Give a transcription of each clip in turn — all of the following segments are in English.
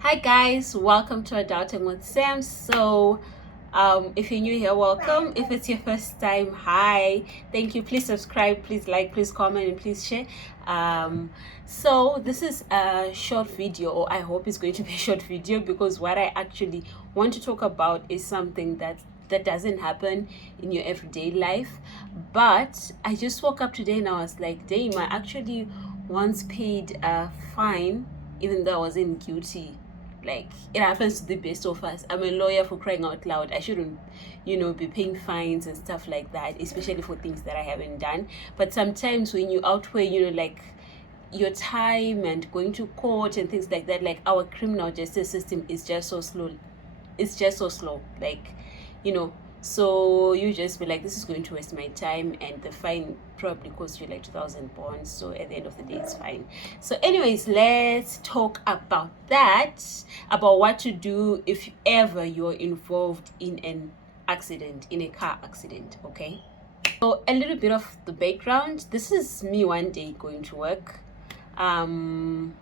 Hi guys, welcome to Adulting with Sam. If you're new here, welcome. If it's your first time, hi. Thank you. Please subscribe, please like, please comment, and please share. This is a short video, or I hope it's going to be a short video, because what I actually want to talk about is something that doesn't happen in your everyday life. But I just woke up today and I was like, damn, I actually once paid a fine even though I wasn't guilty. Like, it happens to the best of us. I'm a lawyer, for crying out loud. I shouldn't, be paying fines and stuff like that, especially for things that I haven't done. But sometimes when you outweigh, like your time and going to court and things like that, like our criminal justice system is just so slow. It's just so slow. Like, you know, so you just be like, this is going to waste my time, and the fine probably costs you like 2,000 pounds. So at the end of the day, it's fine. So anyways, let's talk about about what to do if ever you're involved in an accident, in a car accident. Okay, so a little bit of the background. This is me one day going to work. I'm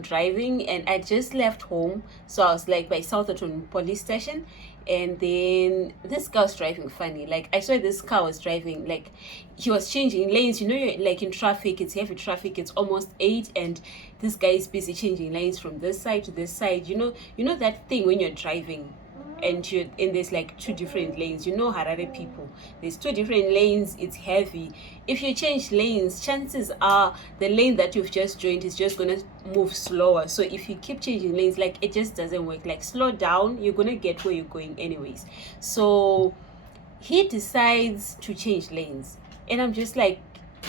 driving and I just left home. So I was like by Southerton police station, and then this guy was driving funny. Like, I saw this car was driving, like he was changing lanes. You're like in traffic, it's heavy traffic, it's almost 8, and this guy is busy changing lanes from this side to this side. You know that thing when you're driving and there's like two different lanes. Harare people, there's two different lanes, it's heavy. If you change lanes, chances are the lane that you've just joined is just gonna move slower. So if you keep changing lanes, like, it just doesn't work. Like, slow down, you're gonna get where you're going anyways. So he decides to change lanes, and I'm just like,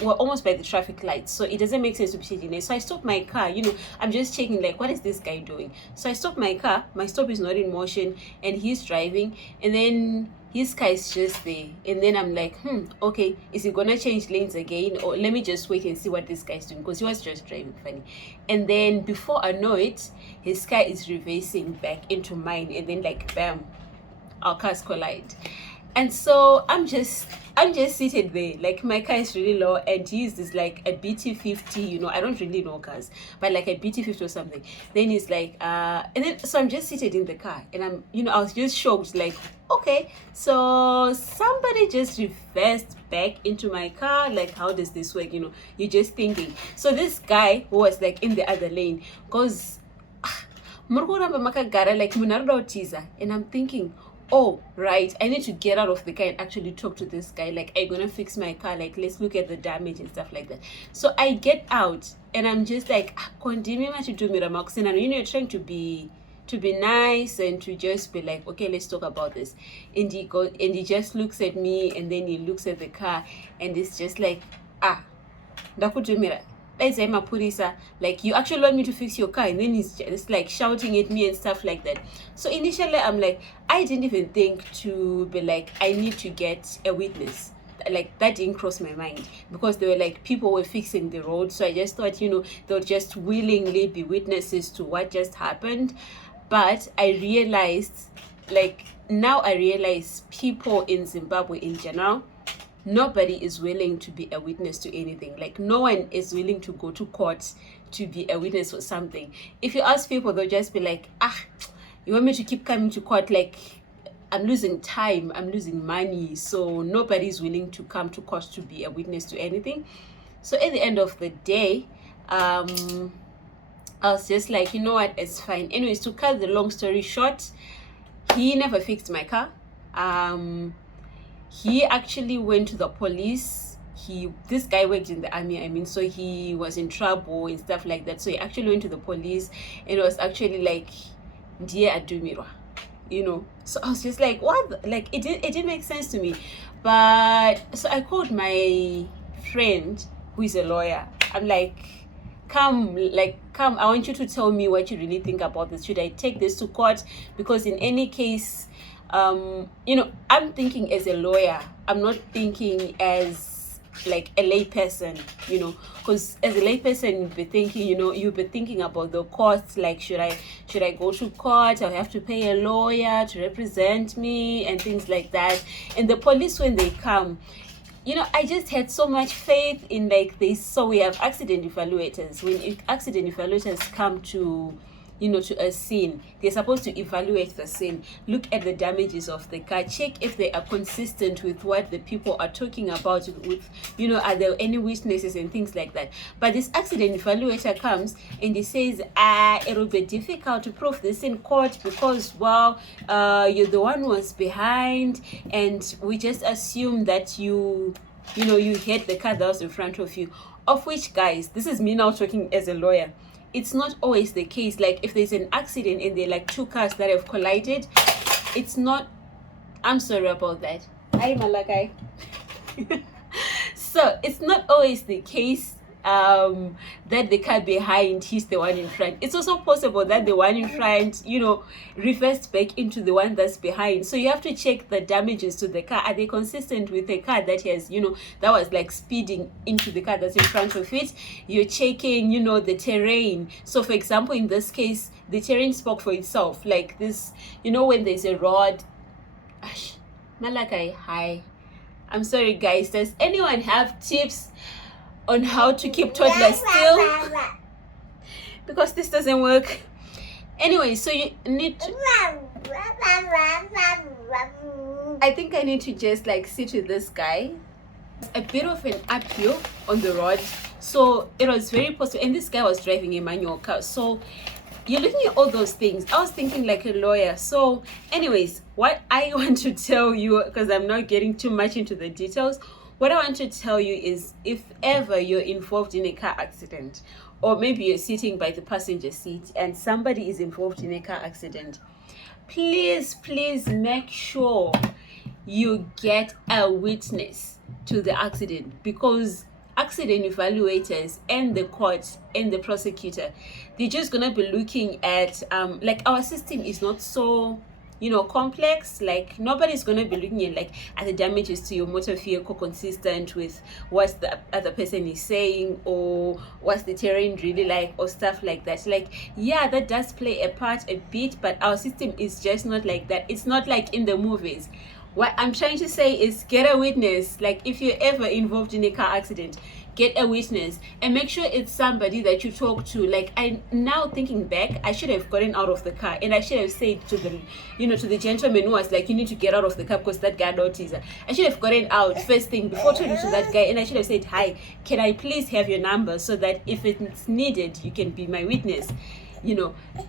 we're almost by the traffic lights, so it doesn't make sense to be changing lanes. So I stop my car. I'm just checking, like, what is this guy doing? So I stop my car. My stop is not in motion, and he's driving, and then his car is just there. And then I'm like, okay, is he gonna change lanes again, or let me just wait and see what this guy's doing, because he was just driving funny. And then before I know it, his car is reversing back into mine, and then, like, bam, our cars collide. And so I'm just seated there, like my car is really low, and his is like a BT50. I don't really know cars, but like a BT50 or something. Then he's like, and then so I'm just seated in the car, and I was just shocked, like, okay, so somebody just reversed back into my car. Like, how does this work? You're just thinking. So this guy who was like in the other lane goes, like, and I'm thinking, oh, right, I need to get out of the car and actually talk to this guy. Like, I'm gonna fix my car, like, let's look at the damage and stuff like that. So I get out and I'm just like, you're trying to be nice and to just be like, okay, let's talk about this. And he just looks at me, and then he looks at the car, and it's just like, ndakudumira, like, you actually want me to fix your car? And then he's just like shouting at me and stuff like that. So initially I'm like, I didn't even think to be like, I need to get a witness. Like, that didn't cross my mind, because they were like, people were fixing the road. So I just thought, they'll just willingly be witnesses to what just happened. But I realized, like, now I realize people in Zimbabwe in general, nobody is willing to be a witness to anything. Like, no one is willing to go to court to be a witness for something. If you ask people, they'll just be like, you want me to keep coming to court? Like, I'm losing time, I'm losing money. So nobody is willing to come to court to be a witness to anything. So at the end of the day, I was just like, you know what, it's fine. Anyways, to cut the long story short, he never fixed my car. He actually went to the police. This guy worked in the army, so he was in trouble and stuff like that. So he actually went to the police, and it was actually like, dear Adumirwa, So I was just like, what? Like, it didn't make sense to me. But so I called my friend who is a lawyer. I'm like, come, I want you to tell me what you really think about this. Should I take this to court? Because in any case, I'm thinking as a lawyer. I'm not thinking as like a lay person, because as a lay person, you'll be thinking about the costs. Like, should I go to court? I'll have to pay a lawyer to represent me and things like that. And the police, when they come, I just had so much faith in, like, this. So we have accident evaluators. When accident evaluators come to to a scene. They're supposed to evaluate the scene, look at the damages of the car, check if they are consistent with what the people are talking about, with are there any witnesses and things like that. But this accident evaluator comes and he says, it will be difficult to prove this in court because, well, you're the one who was behind, and we just assume that you hit the car that was in front of you. Of which, guys, this is me now talking as a lawyer. It's not always the case. Like, if there's an accident and there are like two cars that have collided, it's not. I'm sorry about that. Hi, Malakai. So it's not always the case that the car behind hits the one in front. It's also possible that the one in front reversed back into the one that's behind. So you have to check the damages to the car. Are they consistent with the car that has that was like speeding into the car that's in front of it? You're checking the terrain. So for example, in this case, the terrain spoke for itself. Like this, when there's a road. Malakai, hi. I'm sorry, guys. Does anyone have tips on how to keep toddlers still? Because this doesn't work. Anyway, so you need to, I think I need to just like sit with this guy. A bit of an uphill on the road, so it was very possible, and this guy was driving a manual car. So you're looking at all those things. I was thinking like a lawyer. So anyways, what I want to tell you, because I'm not getting too much into the details, what I want to tell you is, if ever you're involved in a car accident, or maybe you're sitting by the passenger seat and somebody is involved in a car accident, please make sure you get a witness to the accident, because accident evaluators and the court and the prosecutor, they're just gonna be looking at like, our system is not so complex. Like, nobody's gonna be looking at at the damages to your motor vehicle consistent with what the other person is saying, or what's the terrain really like, or stuff like that. Like, yeah, that does play a part a bit, but our system is just not like that. It's not like in the movies. What I'm trying to say is, get a witness. Like, if you're ever involved in a car accident, get a witness, and make sure it's somebody that you talk to. Like, I now thinking back, I should have gotten out of the car, and I should have said to the to the gentleman who was like, you need to get out of the car because that guy noticed. I should have gotten out first thing before talking to that guy, and I should have said, hi, can I please have your number, so that if it's needed, you can be my witness.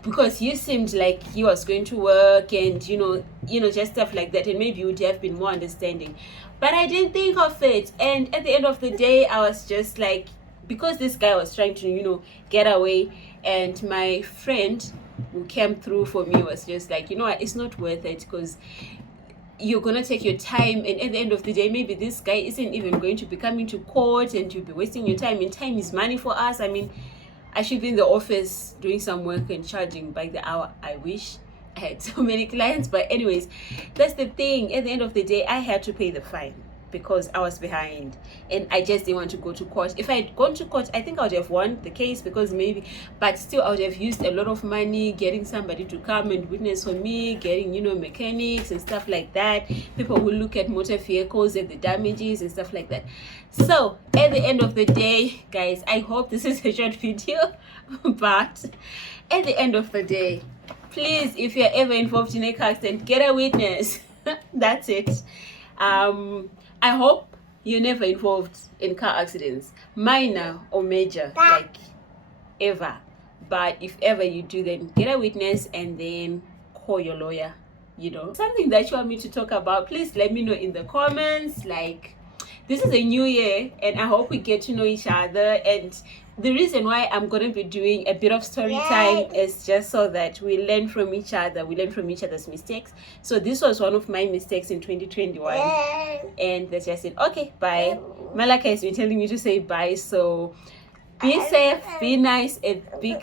Because you seemed like he was going to work, and just stuff like that, and maybe you would have been more understanding. But I didn't think of it, and at the end of the day, I was just like, because this guy was trying to get away, and my friend who came through for me was just like, it's not worth it, because you're gonna take your time, and at the end of the day, maybe this guy isn't even going to be coming to court, and you'll be wasting your time, and time is money for us. I mean, I should be in the office doing some work and charging by the hour. I wish I had so many clients, but anyways, that's the thing. At the end of the day, I had to pay the fine because I was behind, and I just didn't want to go to court. If I had gone to court, I think I would have won the case, but still I would have used a lot of money getting somebody to come and witness for me, getting mechanics and stuff like that, people who look at motor vehicles and the damages and stuff like that. So at the end of the day, guys, I hope this is a short video, but at the end of the day, please, if you're ever involved in a car accident, get a witness. That's it. I hope you're never involved in car accidents, minor or major, like ever. But if ever you do, then get a witness and then call your lawyer. Something that you want me to talk about, please let me know in the comments. Like, this is a new year, and I hope we get to know each other. And the reason why I'm going to be doing a bit of story time is just so that we learn from each other. We learn from each other's mistakes. So this was one of my mistakes in 2021. And that's just it. Okay, bye. Malaka has been telling me to say bye. So be safe, be nice, and be